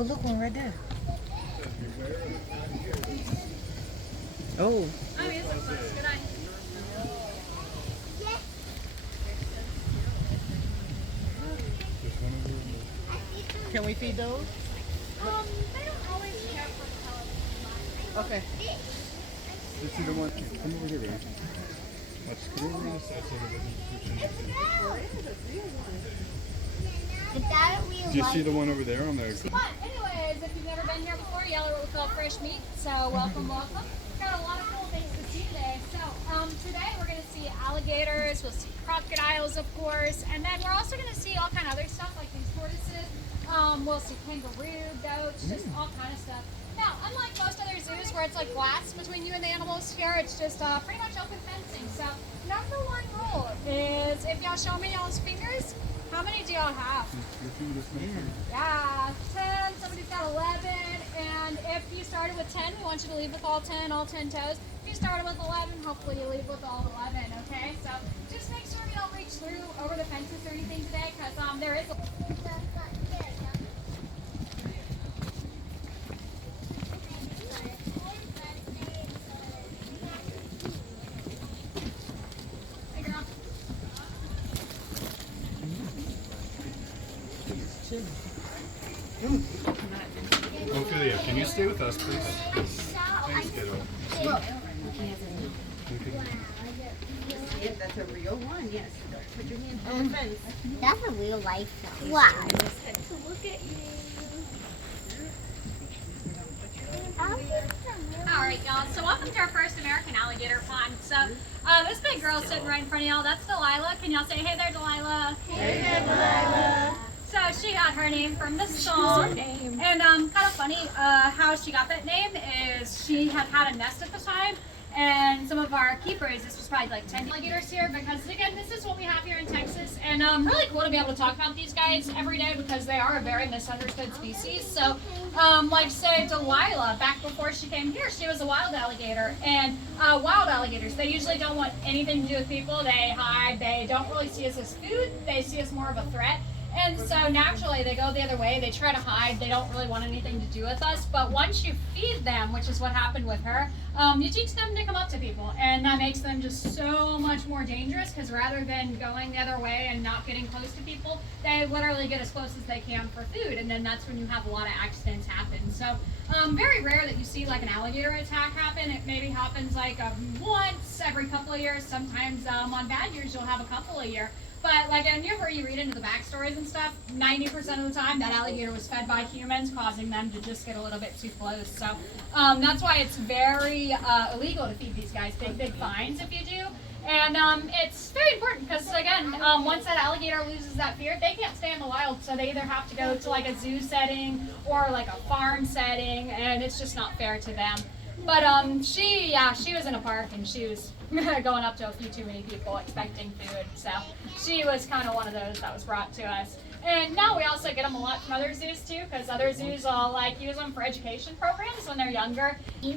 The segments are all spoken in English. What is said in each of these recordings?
Oh, look, one right there. Oh. Good night. Can we feed those? They don't always care for the color. Okay. This is the one. Come over here, baby. Let's go over to the side so that Do you see the one over there on the... But anyways, if you've never been here before, y'all are what we call fresh meat. So welcome, welcome. Got a lot of cool things to see today. So today we're going to see alligators, we'll see crocodiles, of course, and then we're also going to see all kind of other stuff like these tortoises. We'll see kangaroo, goats, just all kind of stuff. Now, unlike most other zoos where it's like glass between you and the animals, here it's just pretty much open fencing. So number one rule is if y'all show me y'all's fingers, how many do y'all have? Yeah, 10, somebody's got 11, and if you started with 10, we want you to leave with all 10 toes. If you started with 11, hopefully you leave with all 11, okay? So just make sure you don't reach through over the fences or anything today, because there is a... Ophelia, can you stay with us, please? Thanks, kiddo. If that's a real one, yes. Put your hand on the fence. That's a real life though. Wow. Look at you. Oh, Alright y'all, so welcome to our first American alligator pond. So this big girl sitting right in front of y'all, that's Delilah. Can y'all say hey there, Delilah? Hey there, Delilah. So she got her name from the song. And kind of funny how she got that name is she had a nest at the time. And some of our keepers, this was probably like 10 alligators here because again, this is what we have here in Texas. And really cool to be able to talk about these guys every day because they are a very misunderstood species. So like say Delilah, back before she came here, she was a wild alligator. And wild alligators, they usually don't want anything to do with people. They hide, they don't really see us as food. They see us more of a threat. And so naturally they go the other way, they try to hide, they don't really want anything to do with us, but once you feed them, which is what happened with her, you teach them to come up to people, and that makes them just so much more dangerous because rather than going the other way and not getting close to people, they literally get as close as they can for food, and then that's when you have a lot of accidents happen. So very rare that you see like an alligator attack happen. It maybe happens like once every couple of years, sometimes on bad years you'll have a couple a year. But like whenever you read into the backstories and stuff, 90% of the time that alligator was fed by humans, causing them to just get a little bit too close. So that's why it's very illegal to feed these guys. Big fines if you do. And it's very important because again, once that alligator loses that fear, they can't stay in the wild. So they either have to go to like a zoo setting or like a farm setting, and it's just not fair to them. But she was in a park and she was going up to a few too many people expecting food. So she was kind of one of those that was brought to us. And now we also get them a lot from other zoos too, because other zoos will like use them for education programs when they're younger. Yeah.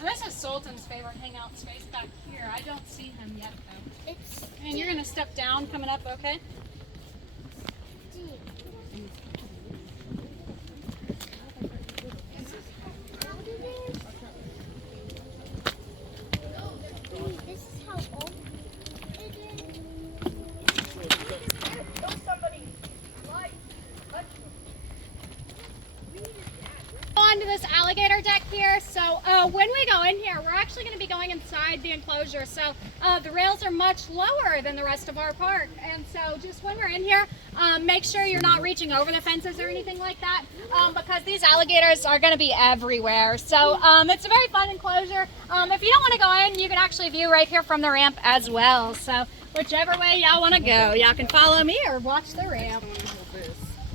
And this is Sultan's favorite hangout space back here. I don't see him yet though. And you're gonna step down coming up, okay? This is how old it is. On to this alligator deck here. So when we go in here, we're actually going to be going inside the enclosure. So the rails are much lower than the rest of our park. And so just when we're in here, make sure you're not reaching over the fences or anything like that because these alligators are going to be everywhere. So it's a very fun enclosure. If you don't want to go in, you can actually view right here from the ramp as well. So whichever way y'all want to go, y'all can follow me or watch the ramp.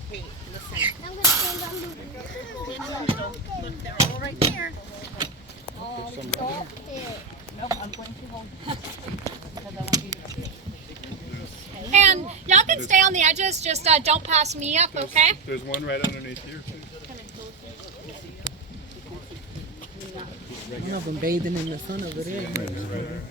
Hey, listen. I'm gonna stand on the Look, they're all right there. Nope, I'm going to hold. And y'all can stay on the edges, just don't pass me up, okay? There's one right underneath here, too. One of them bathing in the sun over there. Right.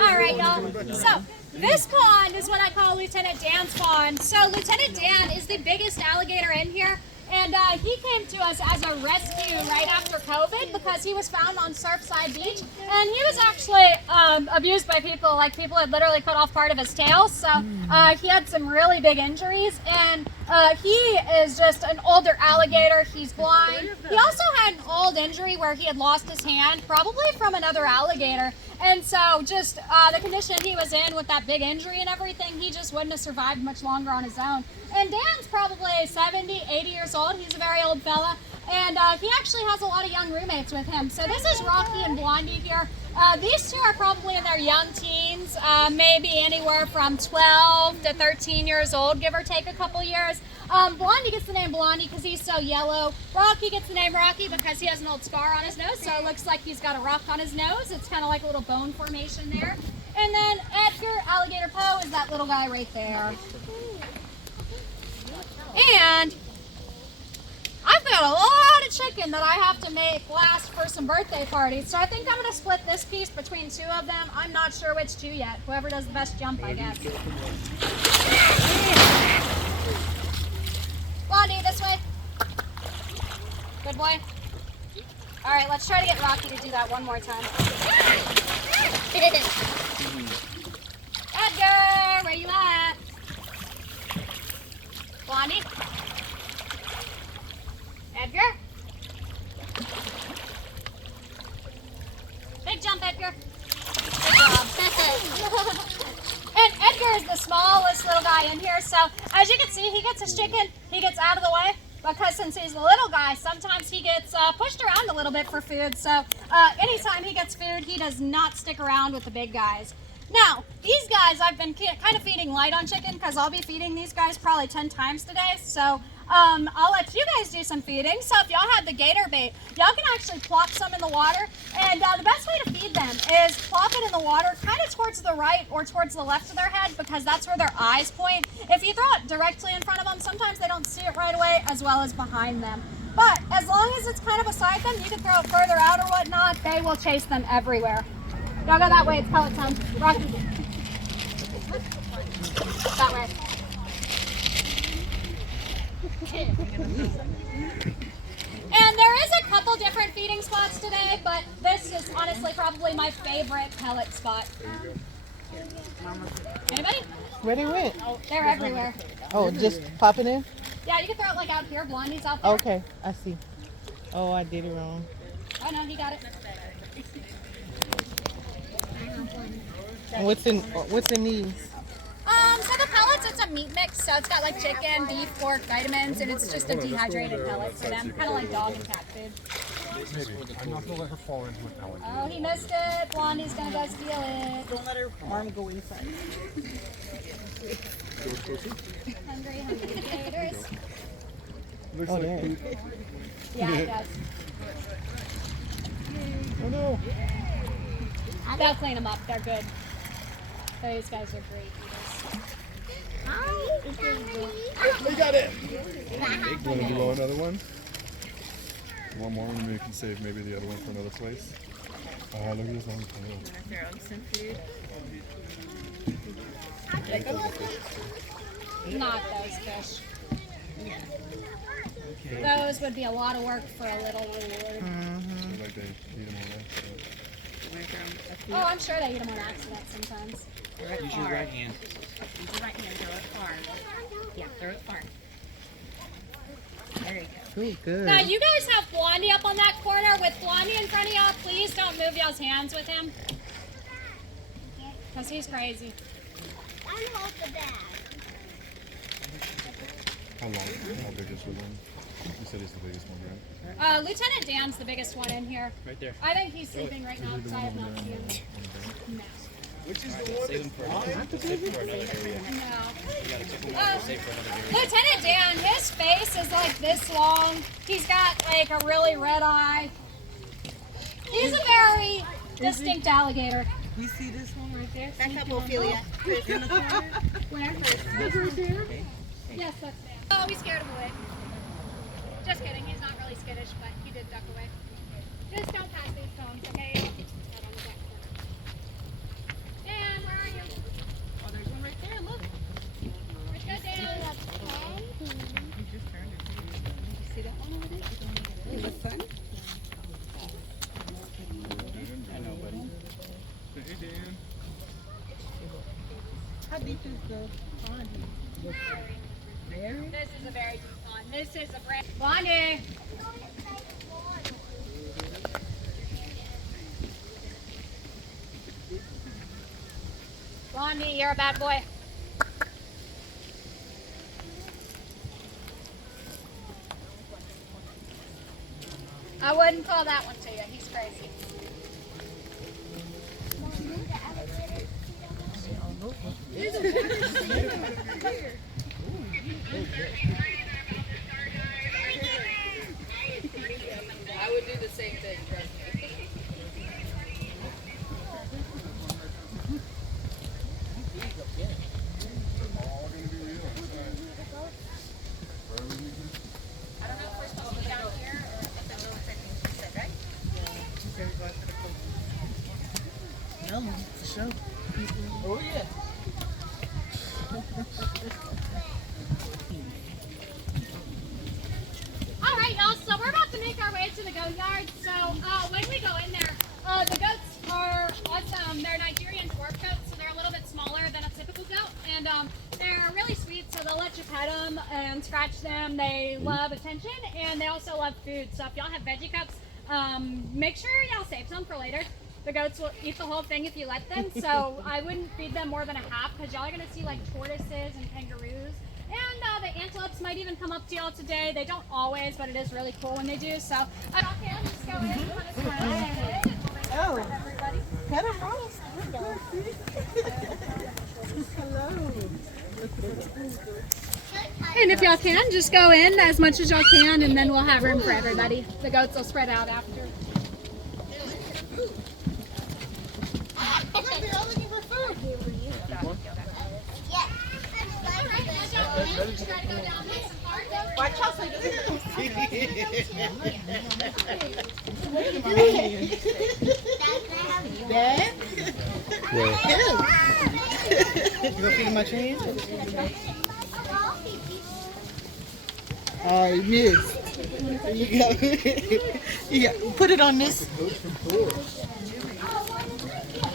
All right, y'all. So this pond is what I call Lieutenant Dan's pond. So Lieutenant Dan is the biggest alligator in here. And he came to us as a rescue right after COVID because he was found on Surfside Beach. And he was actually abused by people. Like, people had literally cut off part of his tail. So he had some really big injuries. And he is just an older alligator. He's blind. He also had an old injury where he had lost his hand, probably from another alligator. And so just the condition he was in with that big injury and everything, he just wouldn't have survived much longer on his own. And Dan's probably 70, 80 years old. He's a very old fella. And he actually has a lot of young roommates with him. So this is Rocky and Blondie here. These two are probably in their young teens, maybe anywhere from 12 to 13 years old, give or take a couple years. Blondie gets the name Blondie because he's so yellow. Rocky gets the name Rocky because he has an old scar on his nose, so it looks like he's got a rock on his nose. It's kind of like a little bone formation there. And then Edgar, Alligator Poe, is that little guy right there. And I've got a lot of chicken that I have to make last for some birthday parties, so I think I'm going to split this piece between two of them. I'm not sure which two yet. Whoever does the best jump, I guess. Blondie, this way. Good boy. All right, let's try to get Rocky to do that one more time. Edgar, where you at? Blondie? Edgar? Big jump, Edgar. Good job. And Edgar is the smallest little guy in here, so as you can see, he gets his chicken, he gets out of the way, because since he's a little guy, sometimes he gets pushed around a little bit for food, so anytime he gets food, he does not stick around with the big guys. Now, these guys, I've been kind of feeding light on chicken because I'll be feeding these guys probably 10 times today. So I'll let you guys do some feeding. So if y'all have the gator bait, y'all can actually plop some in the water. And the best way to feed them is plop it in the water kind of towards the right or towards the left of their head because that's where their eyes point. If you throw it directly in front of them, sometimes they don't see it right away as well as behind them. But as long as it's kind of beside them, you can throw it further out or whatnot, they will chase them everywhere. Y'all go that way, it's pellet time. Rocky. That way. And there is a couple different feeding spots today, but this is honestly probably my favorite pellet spot. Anybody? Where they went? They're everywhere. Oh, just pop it in? Yeah, you can throw it like out here. Blondie's out there. Okay, I see. Oh, I did it wrong. Oh no, he got it. And what's in these? So the pellets, it's a meat mix, so it's got like chicken, beef, pork, vitamins, and it's just a dehydrated pellet for them, kind of like dog and cat food. Maybe. I'm not going to let her fall into it, Alex. Oh, he missed it. Blondie's gonna go steal it. Don't let her arm go inside. Hungry gators. Looks Oh, like there. poop. Yeah, it does. Oh no. They'll clean them up. They're good. Those guys are great eaters. We got it. You want to blow another one? One more, and we can save maybe the other one for another place. Look at this long tail. Throw some food. Not those fish. Those would be a lot of work for a little reward. Like they eat them all night. Oh, I'm sure they eat them on accident sometimes. Use your right hand. Use your right hand, throw it far. Yeah, throw it far. There you go. Ooh, good. Now, you guys have Blondie up on that corner. With Blondie in front of y'all, please don't move y'all's hands with him. Because he's crazy. I hold the bag. How long? How big is the one? You said it's the biggest one, right? Lieutenant Dan's the biggest one in here. Right there. I think he's sleeping right now because I have not seen him. No. Save them for another area. No. Save for another area. Lieutenant Dan, his face is like this long. He's got like a really red eye. He's a very distinct alligator. You see this one right there? Back up, Ophelia. In the corner. Where? This right there? Yes, that's Dan. Oh, we scared him away. Just kidding. He's not really skittish, but he did duck away. Just don't pass these stones, okay? Head on the back corner. Dan, where are you? Oh, there's one right there, look. Let's go, Dan. See that one over there? In the sun? I know, buddy. Hey, Dan. How deep is the pond? Very? This is a very deep pond. This is a brand. Blondie. Blondie, you're a bad boy. I wouldn't call that one to you. He's crazy. I would do the same thing, trust me. All gonna be real. Wherever we can. I don't know if we're supposed to be down here or if the little thing said, right? No, for sure. Oh yeah. All right, y'all. So we're about to make our way to the goat yard. So when we go in there, the goats are awesome. They're Nigerian dwarf goats, so they're a little bit smaller than a typical goat, and they're really sweet. So they'll let you pet them and scratch them. They love attention, and they also love food. So if y'all have veggie cups, make sure y'all save some for later. The goats will eat the whole thing if you let them. So I wouldn't feed them more than a half because y'all are gonna see like tortoises and kangaroos. And the antelopes might even come up to y'all today. They don't always, but it is really cool when they do. So I don't care. Just go in. Kind of smile. Oh, Everybody. pet him, Rose. Hello. And if y'all can, just go in as much as y'all can, and then we'll have room for everybody. The goats will spread out after. They're all looking for food. Watch out so Dad? You gonna feed him my train? Oh, you missed. There you go. You got, put it on this.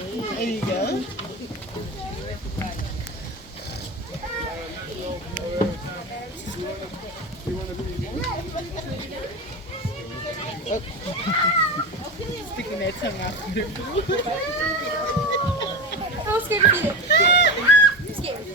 There you go. Oh. Sticking that tongue out. I was scared to eat it. I'm scared.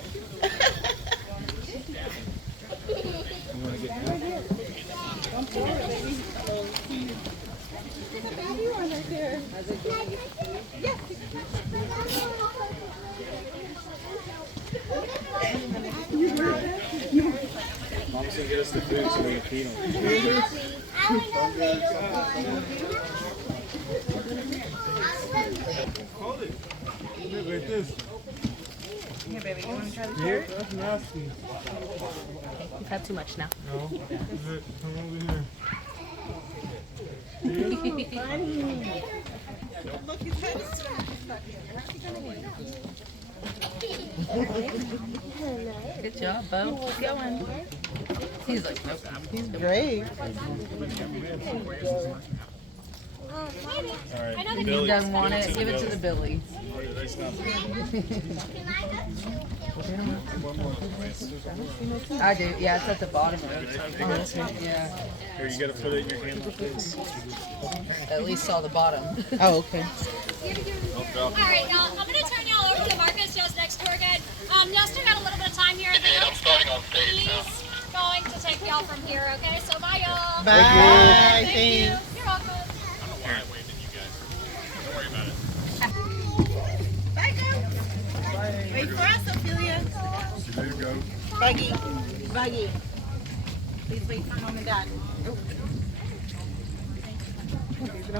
Mom's gonna get us the food so we can feed them. Hold it. Like this. Here, baby, you want to try the Yeah, carrot? that's nasty. You've had too much now. No. Come over here. Look, he's trying to swim. Good job, Bo. Keep going. He's like, nope. He's great. Alright, I know the Billy. Doesn't want it. Give it to the Billy. Nice enough. I do. Yeah, it's at the bottom of it. Yeah. Here, you gotta put it in your hand like this. At least saw the bottom. Oh, okay. All right, y'all. I'm gonna turn y'all over to Marcus, y'all's next tour guide. Y'all still got a little bit of time here. He's going to take y'all from here. Okay, so bye, y'all. Bye. Thank you. Thanks. You're welcome. I don't know why I waved at you guys. Don't worry about it. Bye, go. Wait for us, Ophelia. There you go. Buggy. Buggy. Please wait for Mom and Dad. Oh. Get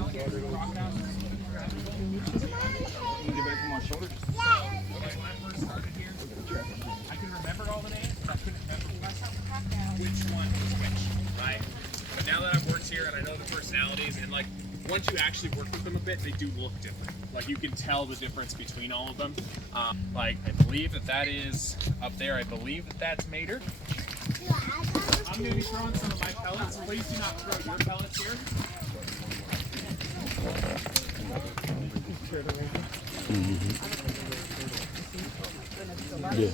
back on my shoulders. When I first started here, I can remember all the names, but I couldn't remember which one was which, right? But now that I've worked here and I know the personalities and like once you actually work with them a bit, they do look different. Like you can tell the difference between all of them. Like I believe that is up there. I believe that's Mater. I'm going to be throwing some of my pellets. Please do not throw your pellets here. Yeah.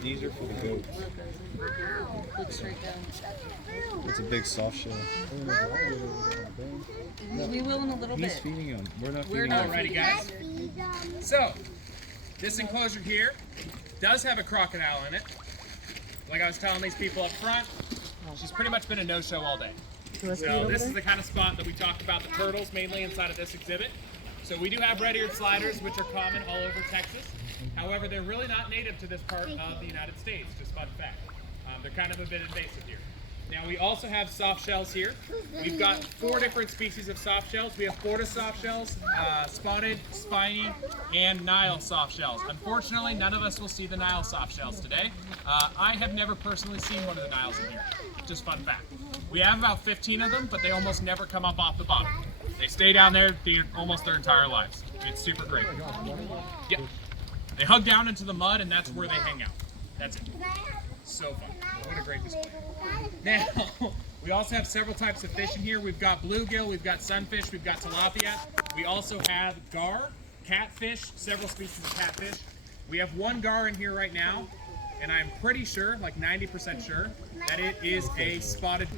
These are for the goats. It's a big soft shell. We will in a little He's bit. feeding them. We're not We're feeding not them. Alrighty, guys. So, this enclosure here does have a crocodile in it. Like I was telling these people up front, she's pretty much been a no-show all day. So this is the kind of spot that we talked about the turtles mainly inside of this exhibit. So we do have red-eared sliders, which are common all over Texas. However, they're really not native to this part of the United States, just fun fact. They're kind of a bit invasive here. Now we also have soft shells here. We've got 4 different species of soft shells. We have Florida soft shells, spotted, spiny, and Nile soft shells. Unfortunately, none of us will see the Nile soft shells today. I have never personally seen one of the Niles in here. Just fun fact. We have about 15 of them, but they almost never come up off the bottom. They stay down there almost their entire lives. It's super great. Yep. They hug down into the mud, and that's where they hang out. That's it. So fun. What a great display. Now, we also have several types of fish in here. We've got bluegill, we've got sunfish, we've got tilapia. We also have gar, catfish, several species of catfish. We have one gar in here right now, and I'm pretty sure, like 90% sure, that it is a spotted.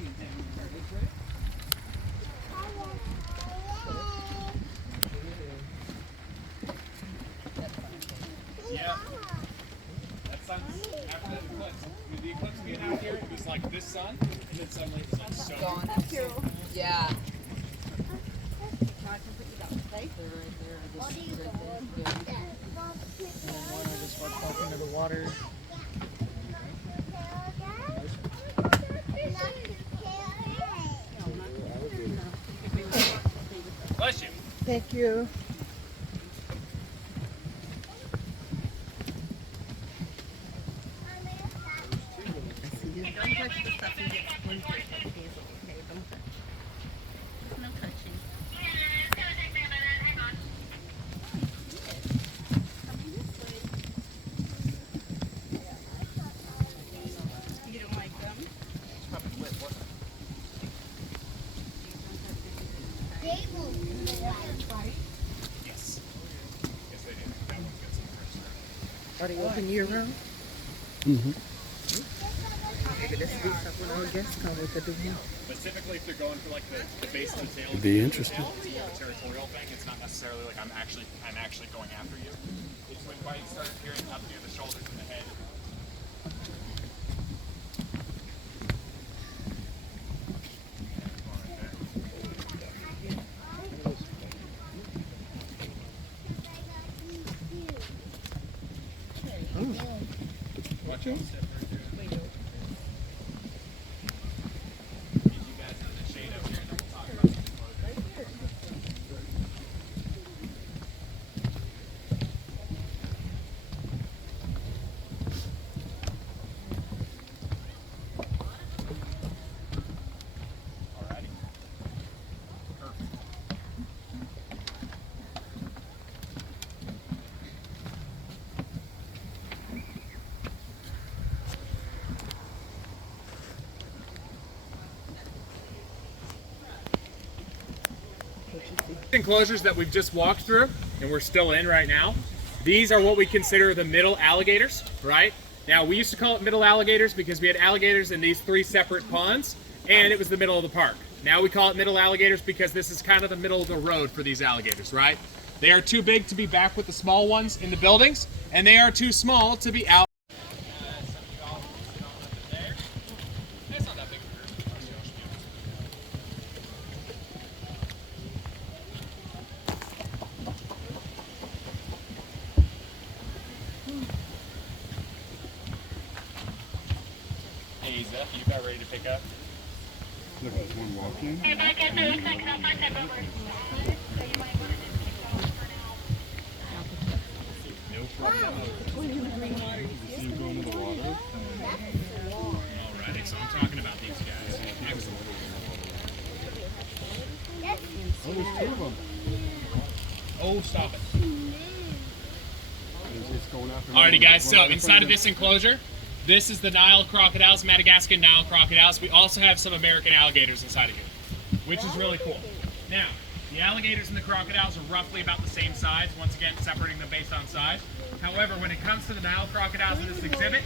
Yeah. That sun's after the eclipse. With the eclipse being out here, it was like this sun, and then suddenly it was like so. Gone. Yeah. Into the water. Bless you. Thank you. Don't touch the stuff and get splintered. Okay, don't touch. No touching. You don't like them? Yes. Yes, they did. That one's got some fresh. Are they open year round? Mm-hmm. Maybe this week when our guests come with the new. But typically, if they're going for like the base of the tail, It'd be interesting. It's more of a territorial thing. It's not necessarily like I'm actually going after you. It's when bites start appearing up near the shoulders and the head. Watch out. Enclosures that we've just walked through and we're still in right now, these are what we consider the middle alligators, right? Now we used to call it middle alligators because we had alligators in these 3 separate ponds and it was the middle of the park. Now we call it middle alligators because this is kind of the middle of the road for these alligators, right? They are too big to be back with the small ones in the buildings, and they are too small to be out. That's not that big. Jeff, you about ready to pick up? Look, there's one walking. See him go into the water? Alrighty, so I'm talking about these guys. Excellent. Oh, there's two of them. Oh, stop it. It's going after Alrighty, guys, so inside of this enclosure, this is the Nile crocodiles, Madagascar Nile crocodiles. We also have some American alligators inside of here, which is really cool. Now, the alligators and the crocodiles are roughly about the same size, once again, separating them based on size. However, when it comes to the Nile crocodiles in this exhibit,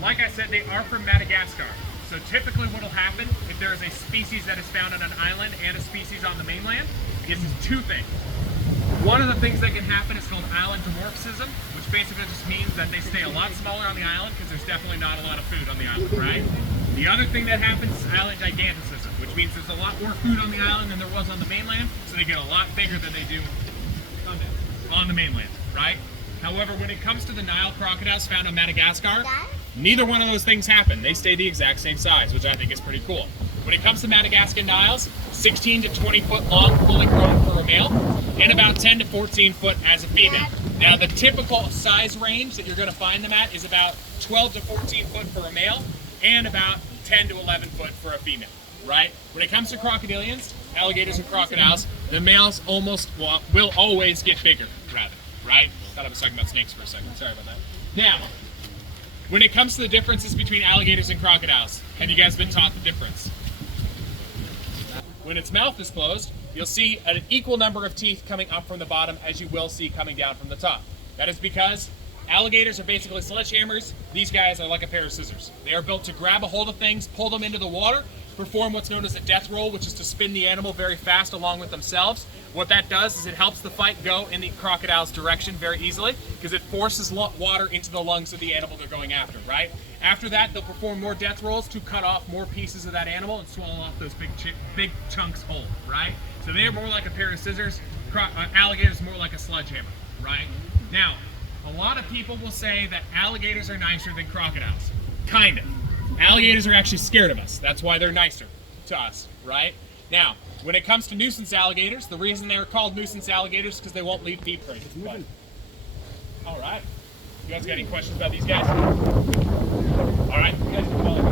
like I said, they are from Madagascar. So typically what will happen if there is a species that is found on an island and a species on the mainland is two things. One of the things that can happen is called island dimorphism, which basically just means that they stay a lot smaller on the island because there's definitely not a lot of food on the island, right? The other thing that happens is island giganticism, which means there's a lot more food on the island than there was on the mainland, so they get a lot bigger than they do on the mainland, right? However, when it comes to the Nile crocodiles found on Madagascar, neither one of those things happen. They stay the exact same size, which I think is pretty cool. When it comes to Madagascar Niles, 16 to 20 foot long, fully grown for a male, and about 10 to 14 foot as a female. Now, the typical size range that you're going to find them at is about 12 to 14 foot for a male, and about 10 to 11 foot for a female, right? When it comes to crocodilians, alligators and crocodiles, the males will always get bigger, rather, right? Thought I was talking about snakes for a second. Sorry about that. Now, when it comes to the differences between alligators and crocodiles, have you guys been taught the difference? When its mouth is closed, you'll see an equal number of teeth coming up from the bottom as you will see coming down from the top. That is because alligators are basically sledgehammers. These guys are like a pair of scissors. They are built to grab a hold of things, pull them into the water, perform what's known as a death roll, which is to spin the animal very fast along with themselves. What that does is it helps the fight go in the crocodile's direction very easily because it forces water into the lungs of the animal they're going after, right? After that, they'll perform more death rolls to cut off more pieces of that animal and swallow off those big chunks whole, right? So they're more like a pair of scissors. Alligators more like a sledgehammer, right? Now, a lot of people will say that alligators are nicer than crocodiles. Kind of. Alligators are actually scared of us. That's why they're nicer to us, right? Now, when it comes to nuisance alligators, the reason they are called nuisance alligators is because they won't leave deep prints. All right. You guys got any questions about these guys? All right. You guys can follow me.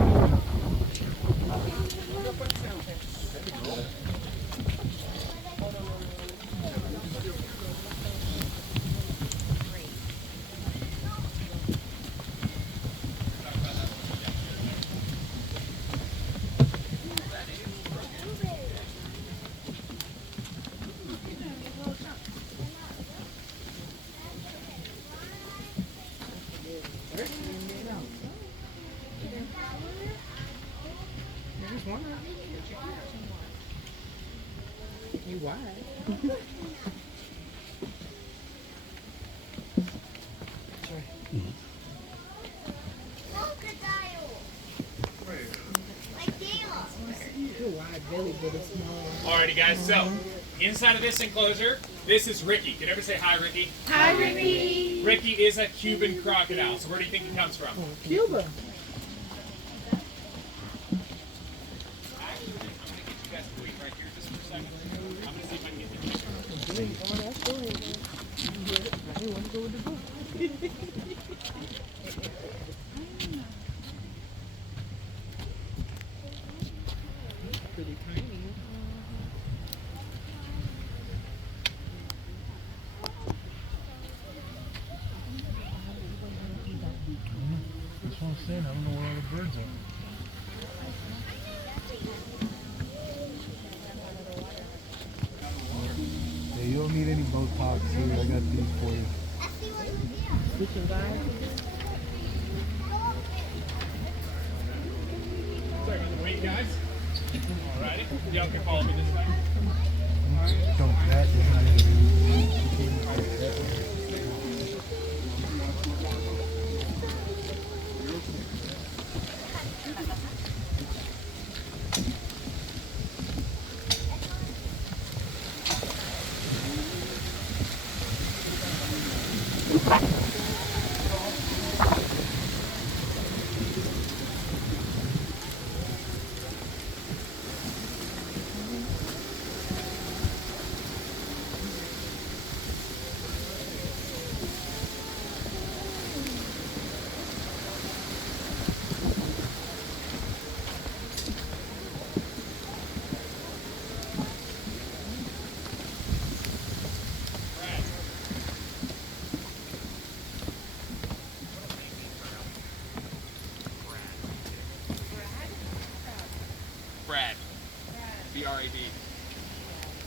Alrighty guys, so inside of this enclosure, this is Ricky. Can everybody say hi, Ricky? Hi, Ricky. Ricky is a Cuban crocodile. So where do you think he comes from? Cuba. Actually, I'm going to get you guys to wait right here just for a second. I'm going to see if I can get the picture. Pretty tiny. That's what I'm saying. I don't know where all the birds are. Hey, you don't need any Botox here. I got these for you. Switching guys. Sorry about the wait, guys. Alrighty. Y'all can follow me this way. Don't that.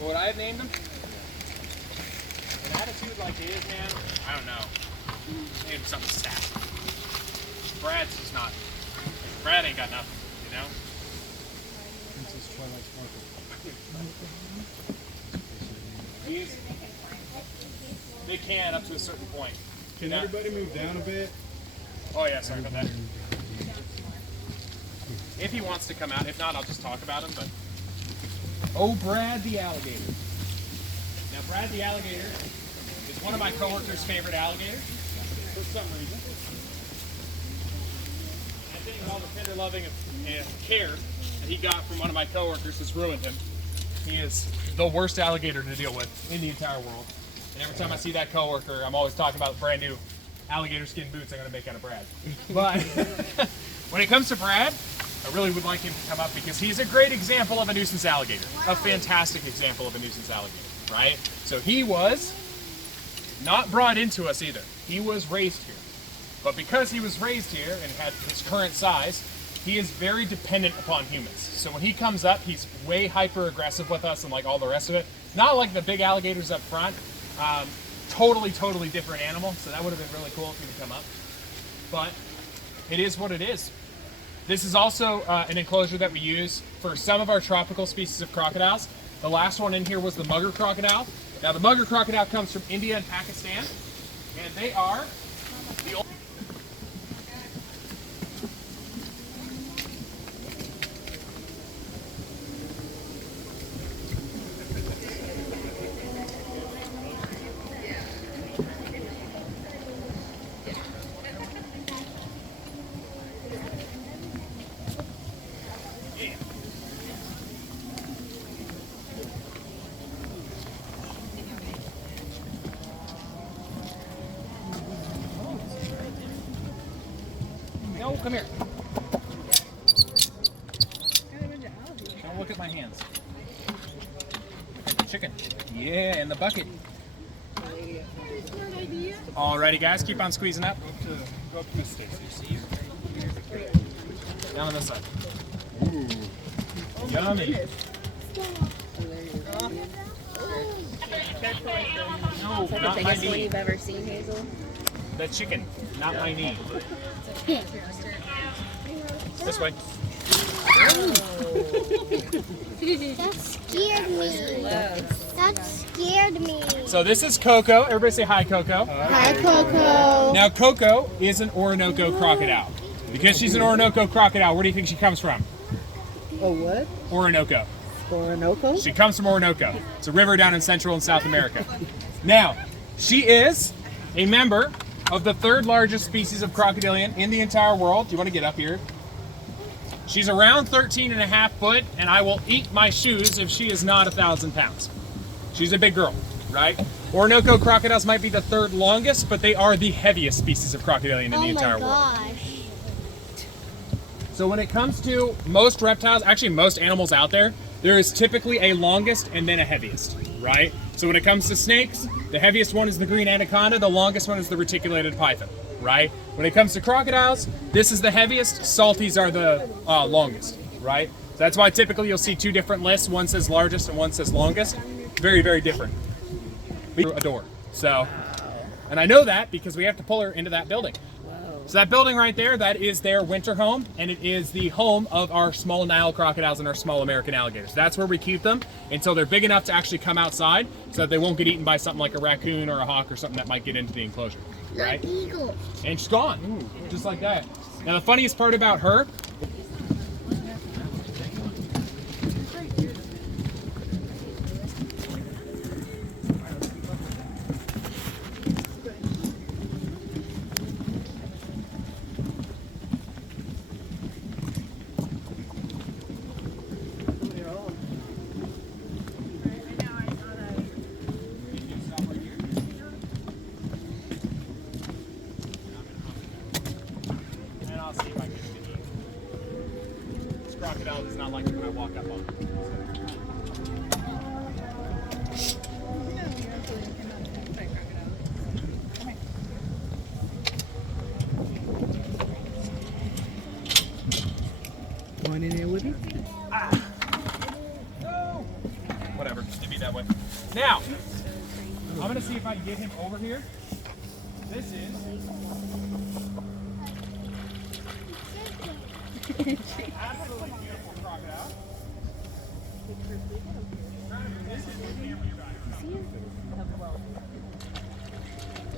What would I have named him? An attitude like his, man, I don't know. Named him something sassy. Brad's just not. Brad ain't got nothing, you know? They can up to a certain point. Can everybody move down a bit? Oh yeah, sorry about that. If he wants to come out, if not, I'll just talk about him. But oh, Brad the alligator. Now, Brad the alligator is one of my coworkers' favorite alligators for some reason. I think all the tender loving and care that he got from one of my coworkers has ruined him. He is the worst alligator to deal with in the entire world. And every time I see that coworker, I'm always talking about brand new alligator skin boots I'm going to make out of Brad. But when it comes to Brad, I really would like him to come up because he's a great example of a nuisance alligator. A fantastic example of a nuisance alligator, right? So he was not brought into us either. He was raised here. But because he was raised here and had his current size, he is very dependent upon humans. So when he comes up, he's way hyper aggressive with us and like all the rest of it. Not like the big alligators up front. Totally different animal, so that would have been really cool if he would come up. But it is what it is. This is also an enclosure that we use for some of our tropical species of crocodiles. The last one in here was the mugger crocodile. Now the mugger crocodile comes from India and Pakistan, and they are the only... No, come here. Don't look at my hands. Chicken. Yeah, in the bucket. Alrighty, guys, keep on squeezing up. Go up to Miss Stacy. Down on this side. Ooh. Yummy. No, not my Biggest one knee. you've ever seen, Hazel? The chicken, not my knee. This way. That scared me. That scared me. So this is Coco. Everybody say hi, Coco. Hi, Coco. Now Coco is an Orinoco crocodile. Because she's an Orinoco crocodile, where do you think she comes from? Oh, what? Orinoco. Orinoco? She comes from Orinoco. It's a river down in Central and South America. Now, she is a member of the third largest species of crocodilian in the entire world. Do you want to get up here? She's around 13.5 foot, and I will eat my shoes if she is not 1,000 pounds. She's a big girl, right? Orinoco crocodiles might be the third longest, but they are the heaviest species of crocodilian in the entire world. Oh my gosh. So when it comes to most reptiles, actually most animals out there, there is typically a longest and then a heaviest, right? So when it comes to snakes, the heaviest one is the green anaconda, the longest one is the reticulated python, right? When it comes to crocodiles, this is the heaviest, salties are the longest, right? So that's why typically you'll see two different lists, one says largest and one says longest. Very different. We adore. So, and I know that because we have to pull her into that building. So that building right there, that is their winter home, and it is the home of our small Nile crocodiles and our small American alligators. That's where we keep them until they're big enough to actually come outside so that they won't get eaten by something like a raccoon or a hawk or something that might get into the enclosure, right? Eagle. And she's gone, just like that. Now the funniest part about her, and I'll see if I can get it to eat. This crocodile does not like it when I walk up on it. Going in there with you? Whatever, just be that way. see if I can get him over here. This is. Absolutely beautiful crocodile. This is the camera you got.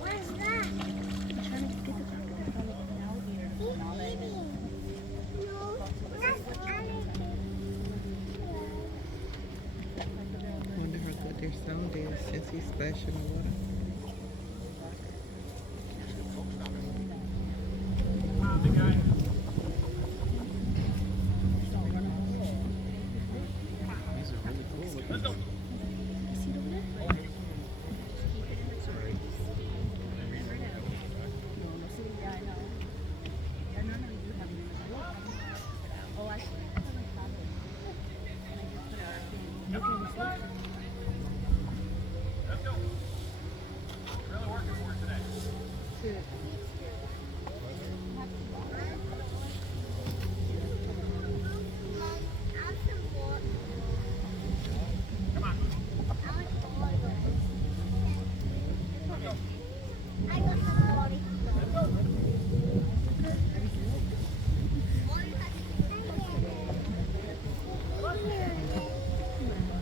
Where's that? I wonder how good their sound is since he's splashing the water. The guy. Let's go. Let's go. Really working for it today. Come on.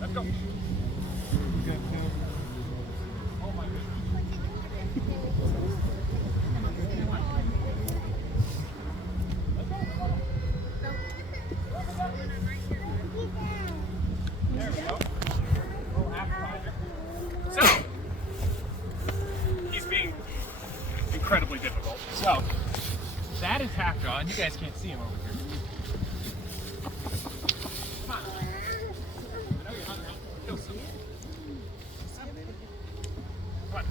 Let's go. Oh my goodness. There we go. Little appetizer. So, he's being incredibly difficult. So, that is Half-Jaw, and you guys can't see him over here. Come on. I know you're hungry. Kill some. Come on.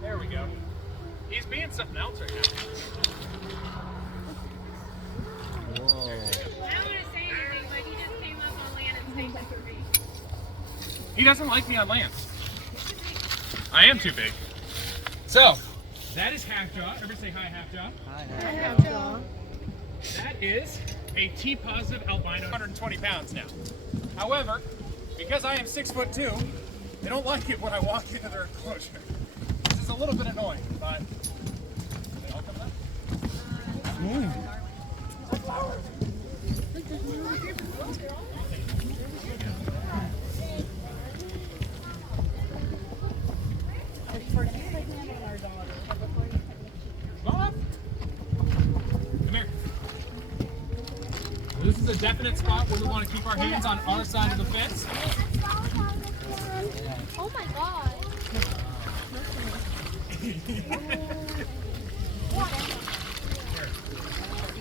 There we go. He's being something else right now. Whoa. I don't want to say anything, but he just came up on land and stayed back for me. He doesn't like me on land. I am too big. So, that is Half-Jaw. Everybody say hi, Half-Jaw. Hi, Half-Jaw. That is a T-positive albino, 120 pounds now. However, because I am 6'2", they don't like it when I walk into their enclosure. This is a little bit annoying, but they all come back. Go up. Come here. This is a definite spot where we want to keep our hands on our side of the fence. Oh my god.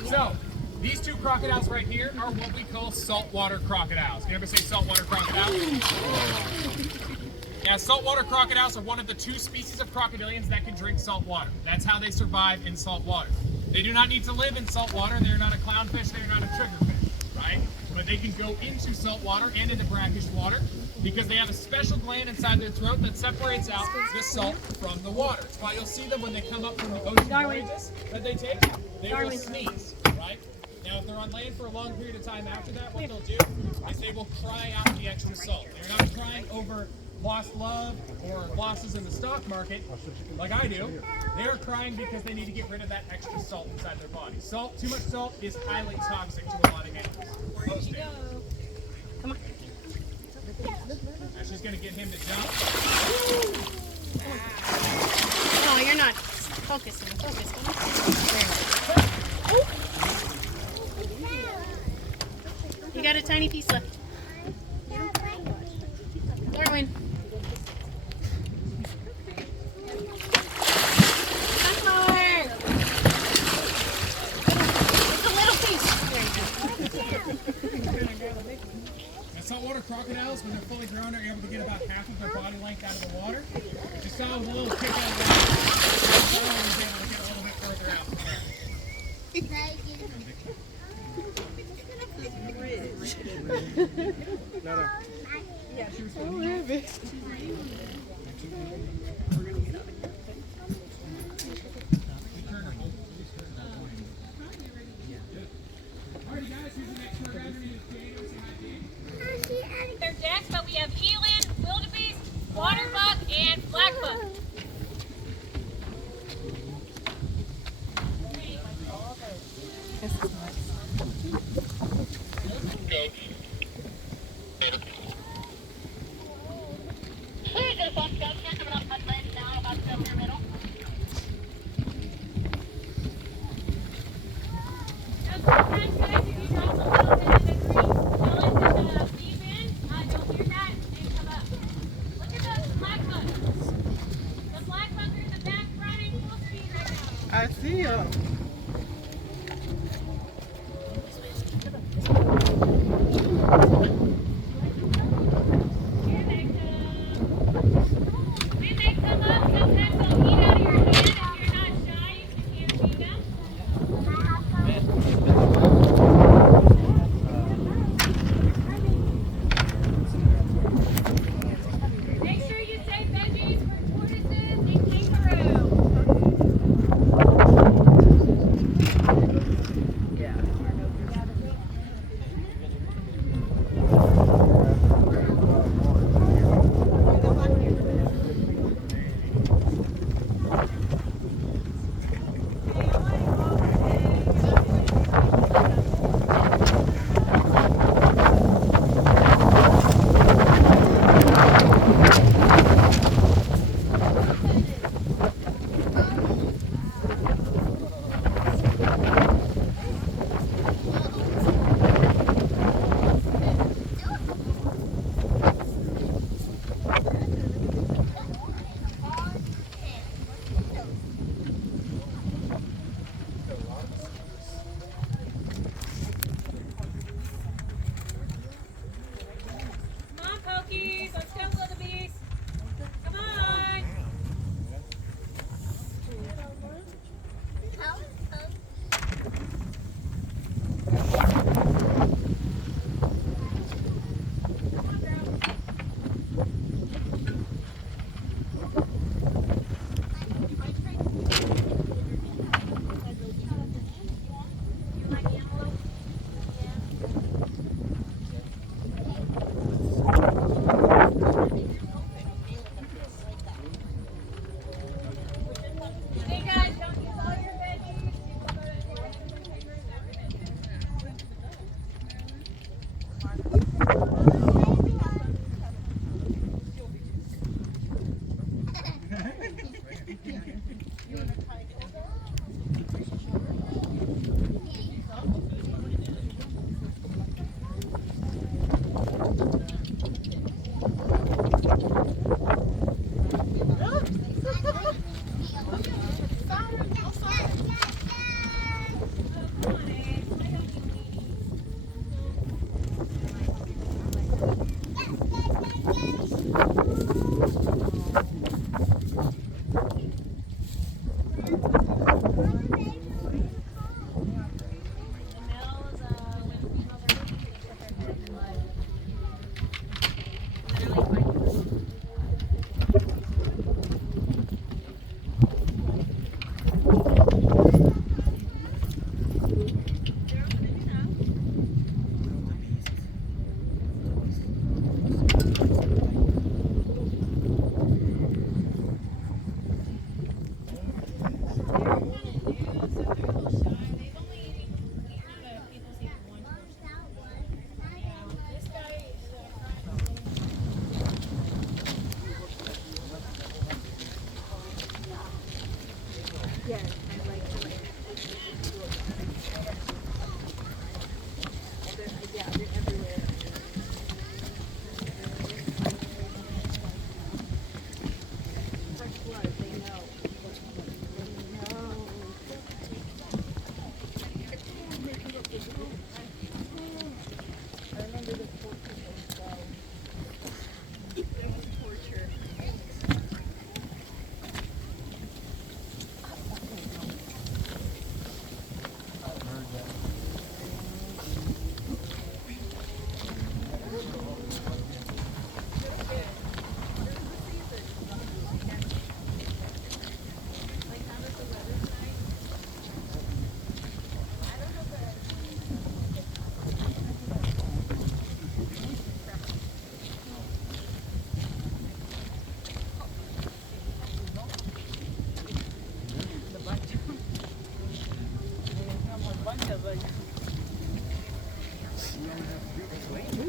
So, these two crocodiles right here are what we call saltwater crocodiles. Can you ever say saltwater crocodiles? Yeah, saltwater crocodiles are one of the two species of crocodilians that can drink salt water. That's how they survive in salt water. They do not need to live in salt water. They're not a clownfish. They're not a triggerfish, right? But they can go into salt water and into brackish water because they have a special gland inside their throat that separates out the salt from the water. That's why you'll see them when they come up from the ocean voyages that they take. They will sneeze, right? Now, if they're on land for a long period of time after that, what they'll do is they will cry out the extra salt. They're not crying over lost love or losses in the stock market like I do. They're crying because they need to get rid of that extra salt inside their body. Salt, too much salt is highly toxic to a lot of animals. Most animals. Come on. Now she's going to get him to jump. No, you're not focusing. Focus. You got a tiny piece left. Darwin. One more. It's a little piece. Now, saltwater crocodiles, when they're fully grown, are able to get about half of their body length out of the water. You saw with a little kick out of the water, was able to get a little bit further out. Yeah, she was so heavy.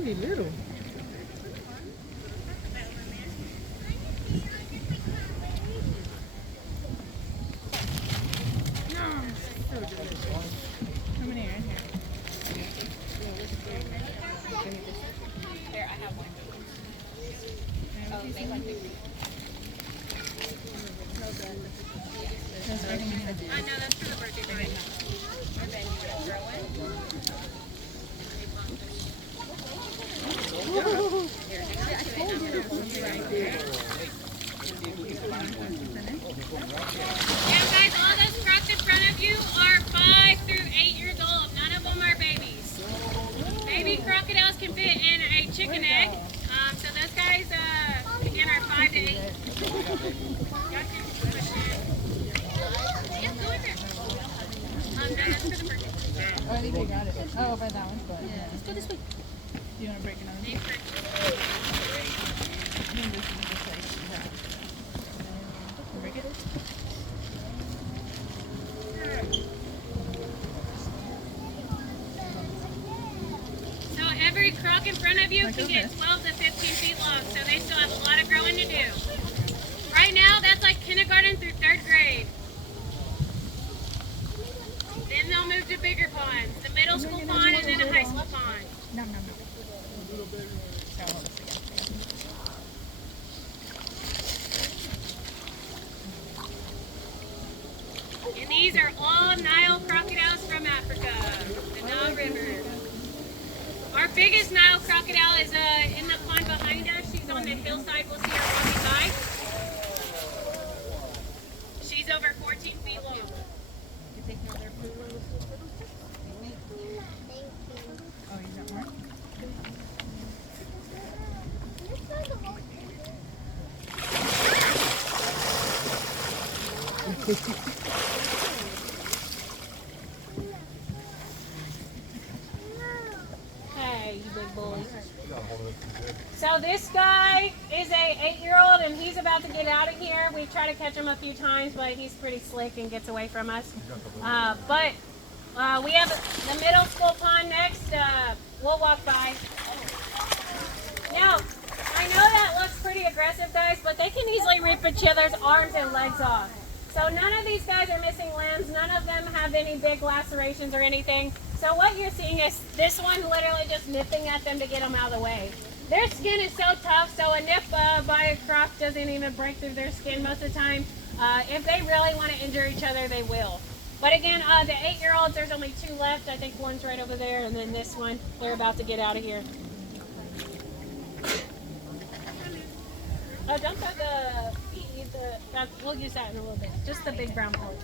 Really little. How many are in here? Here, I have one. Oh, make one big. No, that's for the birthday party. And then you would throw in. Yeah, guys, all those trucks in front of you are 5 through 8 years old. None of them are babies. Baby crocodiles can fit in a chicken egg. So those guys, again, are 5 to 8. Got you? Yeah, go in there. No, that's for the birthday. Oh, I think we got it. Oh, by that one. But yeah. Let's go this way. Do you want to break another? Thanks, Rick. I think this is just like that. Break it? So every croc in front of you can get 12 to 15 feet long, so they still have a lot of growing to do. Right now, that's like kindergarten through 3rd grade. Then they'll move to bigger ponds, the middle school pond and then a high school pond. No. And these are all Nile crocodiles from Africa, the Nile River. Our biggest Nile crocodile is in the pond behind us. She's on the hillside. We'll see her walking by. She's over 14 feet long. Oh, you got more? Hey, you big boy. So this guy is a 8-year-old and he's about to get out of here. We've tried to catch him a few times, but he's pretty slick and gets away from us. We have the middle school pond next. We'll walk by. Now, I know that looks pretty aggressive, guys, but they can easily rip each other's arms and legs off. So none of these guys are missing limbs. None of them have any big lacerations or anything. So what you're seeing is this one literally just nipping at them to get them out of the way. Their skin is so tough, so a nip by a croc doesn't even break through their skin most of the time. If they really want to injure each other, they will. But again, the 8-year-olds, there's only 2 left. I think one's right over there, and then this one, they're about to get out of here. Don't have the feet. We'll use that in a little bit. Just the big brown part.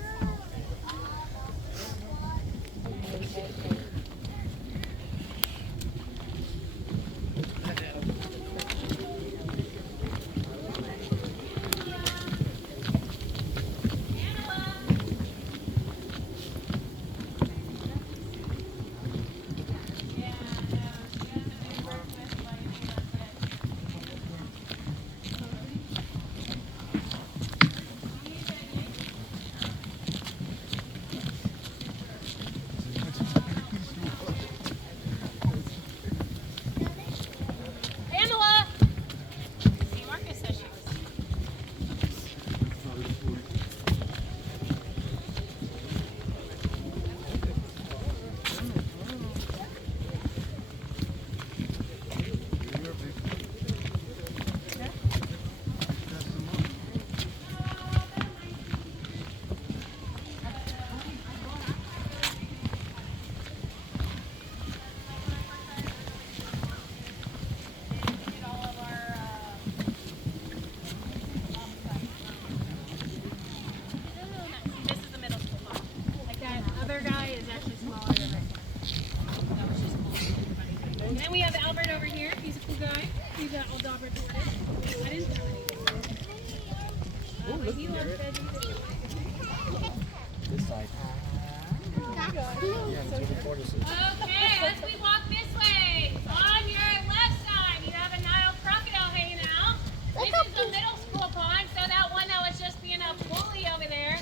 Okay, as we walk this way, on your left side, you have a Nile crocodile hanging out. This is the middle school pond, so that one that was just being a bully over there,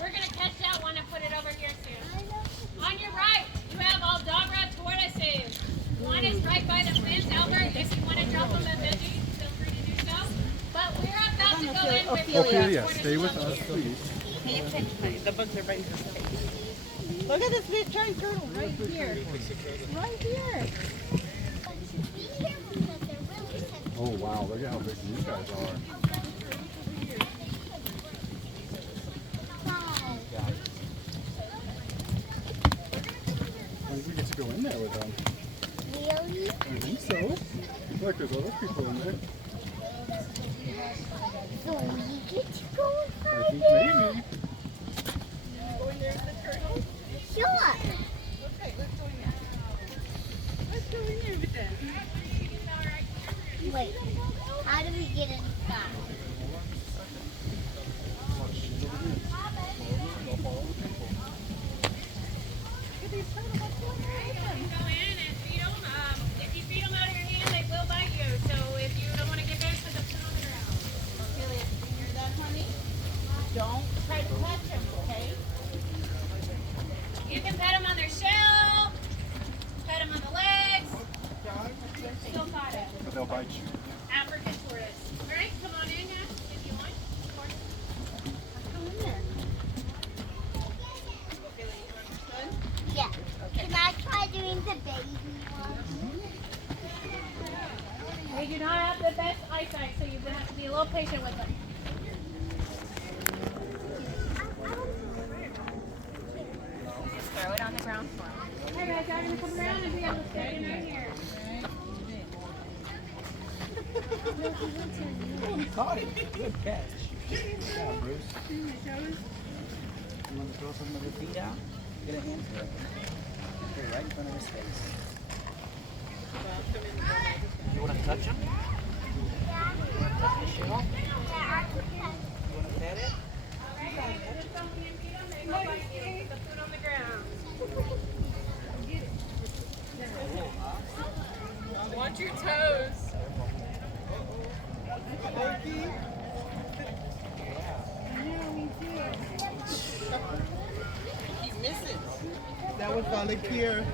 we're going to catch that one and put it over here soon. On your right, you have Aldabra tortoises. One is right by the fence, Albert. If you want to drop them a veggie, feel free to do so. But we're about to go in with Ophelia, stay with us, please. The bugs are biting her face. Look at this big giant turtle right here. Right here. Oh wow, look at how big these guys are. I think we get to go in there with them. Really? I think so. Look, there's other people in there. So we get to go I inside think there? maybe. Sure. Okay, let's go in there. Let's go in there with them. Wait, how do we get inside? If you feed them out of your hand, they will bite you. So if you don't want to get bit, put them on the ground. Ophelia, you hear that, honey? Don't try to touch them, okay? You can pet them on their shell, pet them on the legs. Still got it. But they'll bite you. African tortoise. All right, come on in now if you want. Go in there. Yeah. Can I try doing the baby one? They do not have the best eyesight, so you're going to have to be a little patient with them. Throw it on the ground for them. Hey guys, y'all going to come around and be able to stay in right here. Caught it. Good catch. Good job, Bruce. You want to throw some of the feet out? Get a hand for it. Put it right in front of his face. You want to touch him? You want to touch the shell? You want to pet it? The food on the ground. Watch your toes. That was all the gear.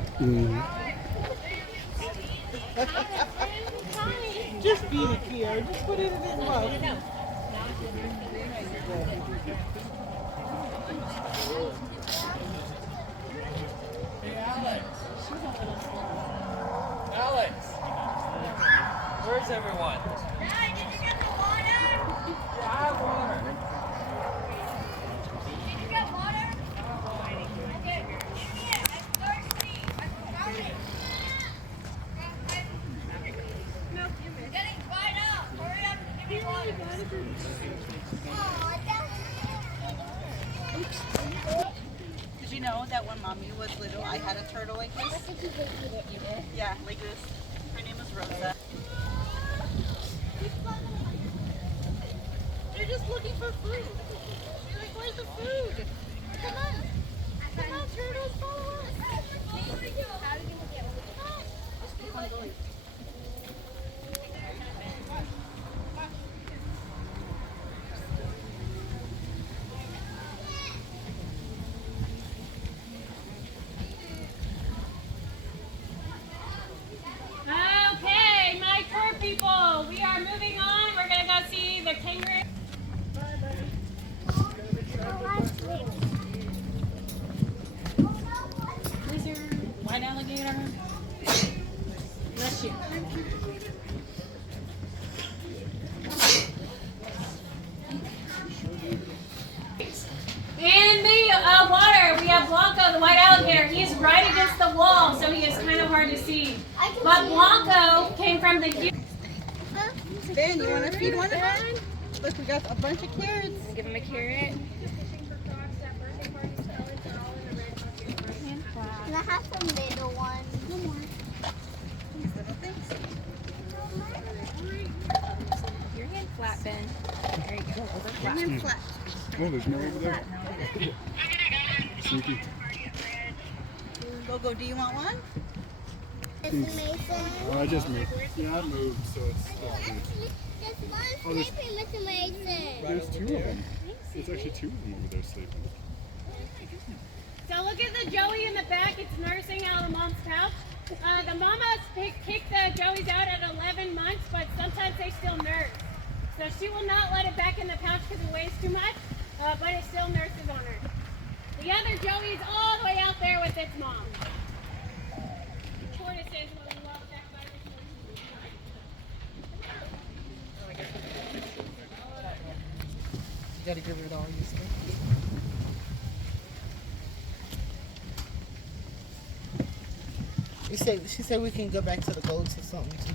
Just feed it, Kia. Just put it in its mouth. Hey, Alex. Alex. Where's everyone? Dad, did you get the water? Yeah, I have water. Did you get water? Okay, give me it. I'm thirsty. I forgot it. You're getting dried out. Hurry up and give me water. Did you know that when Mommy was little, I had a turtle like this? Yeah, like this. Her name was Rosa. They're just looking for food. They're like, where's the food? Come on. Come on, turtles, follow us. Just keep on going. Okay, my tour people, we are moving on. We're gonna go see the kangaroo. Lizard, white alligator. Bless you. In the water, we have Blanco, the white alligator. He's right against the wall, so he is kind of hard to see. But Blanco came from the... Ben, you want to feed one of them? Look, we got a bunch of carrots. Give him a carrot. Can I have some little ones? These little things. Your hand flat, Ben. There you go. Over Bring them flat. Oh, there's more over there. Sneaky. Gogo, do you want one? Mr. Mason. Oh, I just moved. Yeah, I moved, so it's still good. Actually, there's one sleeping, Mr. Mason. There's two of them. It's actually two of them over there sleeping. So look at the Joey in the back. It's nursing out of the mom's couch. The mamas kick the Joeys out at 11 months, but sometimes they still nurse. So she will not let it back in the pouch because it weighs too much, but it still nurses on her. The other Joey is all the way out there with its mom. Tortoises when we walk back by the You gotta give it all you say. She said we can go back to the goats or something too.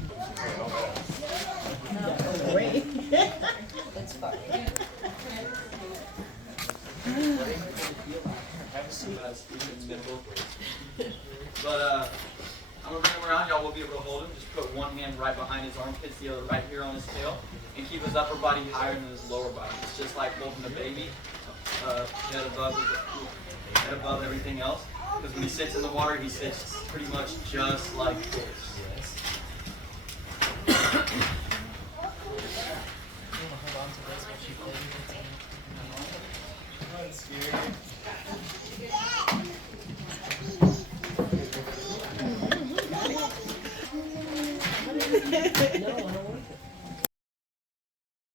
No, wait. That's fine. But I'm gonna bring him around. Y'all will be able to hold him. Just put one hand right behind his armpits, the other right here on his tail, and keep his upper body higher than his lower body. It's just like holding a baby, head above everything else. Because when he sits in the water, he sits pretty much just like this.